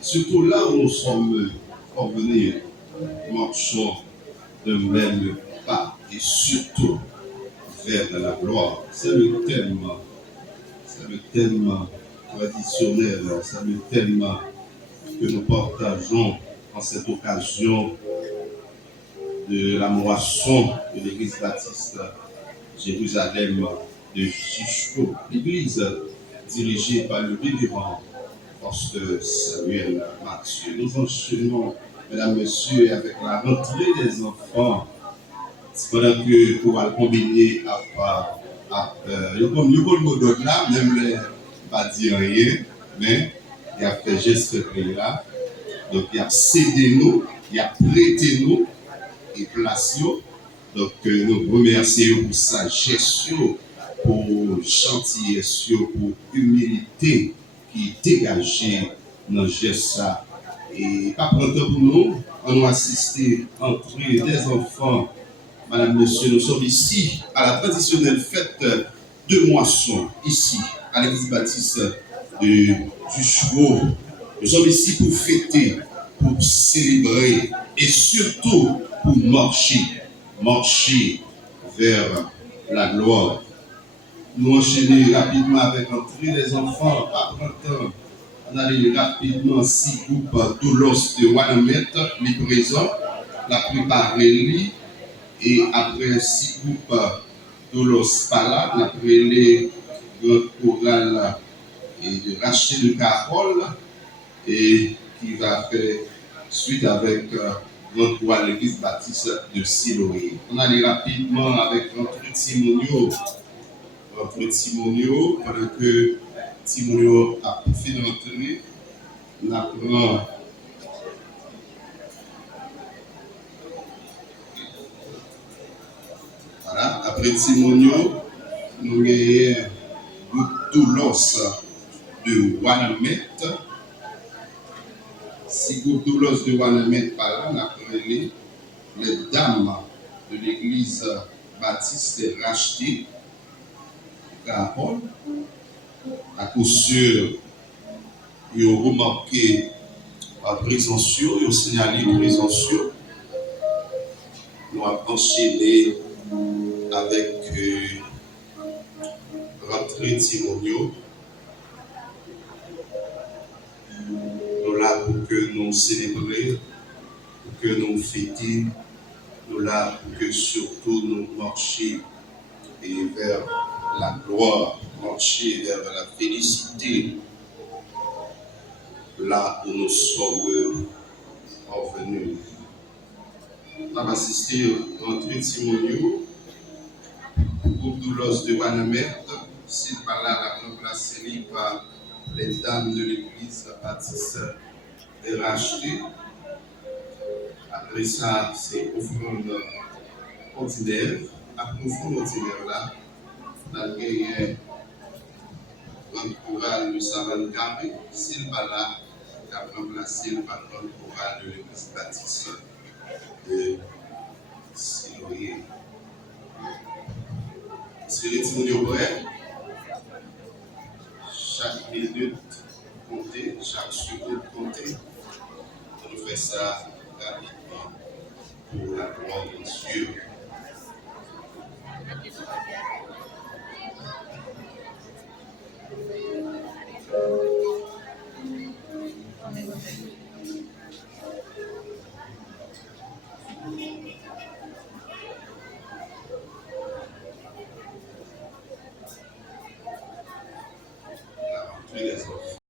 Surtout là où nous sommes convenus, marchons de même pas et surtout vers la gloire. C'est le thème traditionnel, c'est le thème que nous partageons en cette occasion de la moisson de l'église baptiste Jérusalem de Chichko, l'église dirigée par le révérend Pasteur Samuel Mathieu. Nous enchaînons, mesdames, messieurs, avec la rentrée des enfants. Pendant que pour le combiner le mot de là, même les pas dire rien, mais il a fait geste là. Donc il a cédé nous, il a prêté nous et place nous. Donc nous remercions pour sa gestion, pour gentillesse, pour humilité qui dégagée dans le geste. Et pas prendre pour nous, on a assisté entre des enfants. Madame, Monsieur, nous sommes ici à la traditionnelle fête de moisson, ici à l'église baptiste du Chevaux. Nous sommes ici pour fêter, pour célébrer et surtout pour marcher vers la gloire. Nous enchaînons rapidement avec l'entrée des enfants, pas printemps. On allait rapidement 6 groupes Doulos de Wanamet, les présents, la préparer. Et après 6 groupes Doulos Pala, on a pris les grands chorales de Rachel de Carole et qui va faire suite avec notre roi l'église baptiste de Siloé. On allait rapidement avec notre Timonio, pendant que Timonio a fini d'entrer, on apprend. Voilà, après Timonio, nous avons Doulos de Wanamet. Si Doulos de Wanamet par là, on a appelé les dames de l'église baptiste rachetée Carole. À coup sûr, ils ont remarqué la présence, ils ont signalé la présence. Nous avons enchaîné avec rentrée Timonio. Nous là pour que nous célébrions, pour que nous fêtions, nous là pour que surtout nous marchions et vers la gloire, marcher vers la félicité, là où nous sommes parvenus. Nous avons assisté au témoignage groupe Doulos de Wanamette. S'il par là, la remplacé par les dames de l'église baptiste de racheter. Après ça, c'est offrande ordinaire. Après l'offrande ordinaire là, on a gagné un choral de Savane Carré. S'il par là, il a remplacé par un choral de l'église baptiste de Siloé. C'est les témoignages vrai. Chaque minute compter, chaque seconde compter. On fait ça rapidement pour la gloire de Dieu.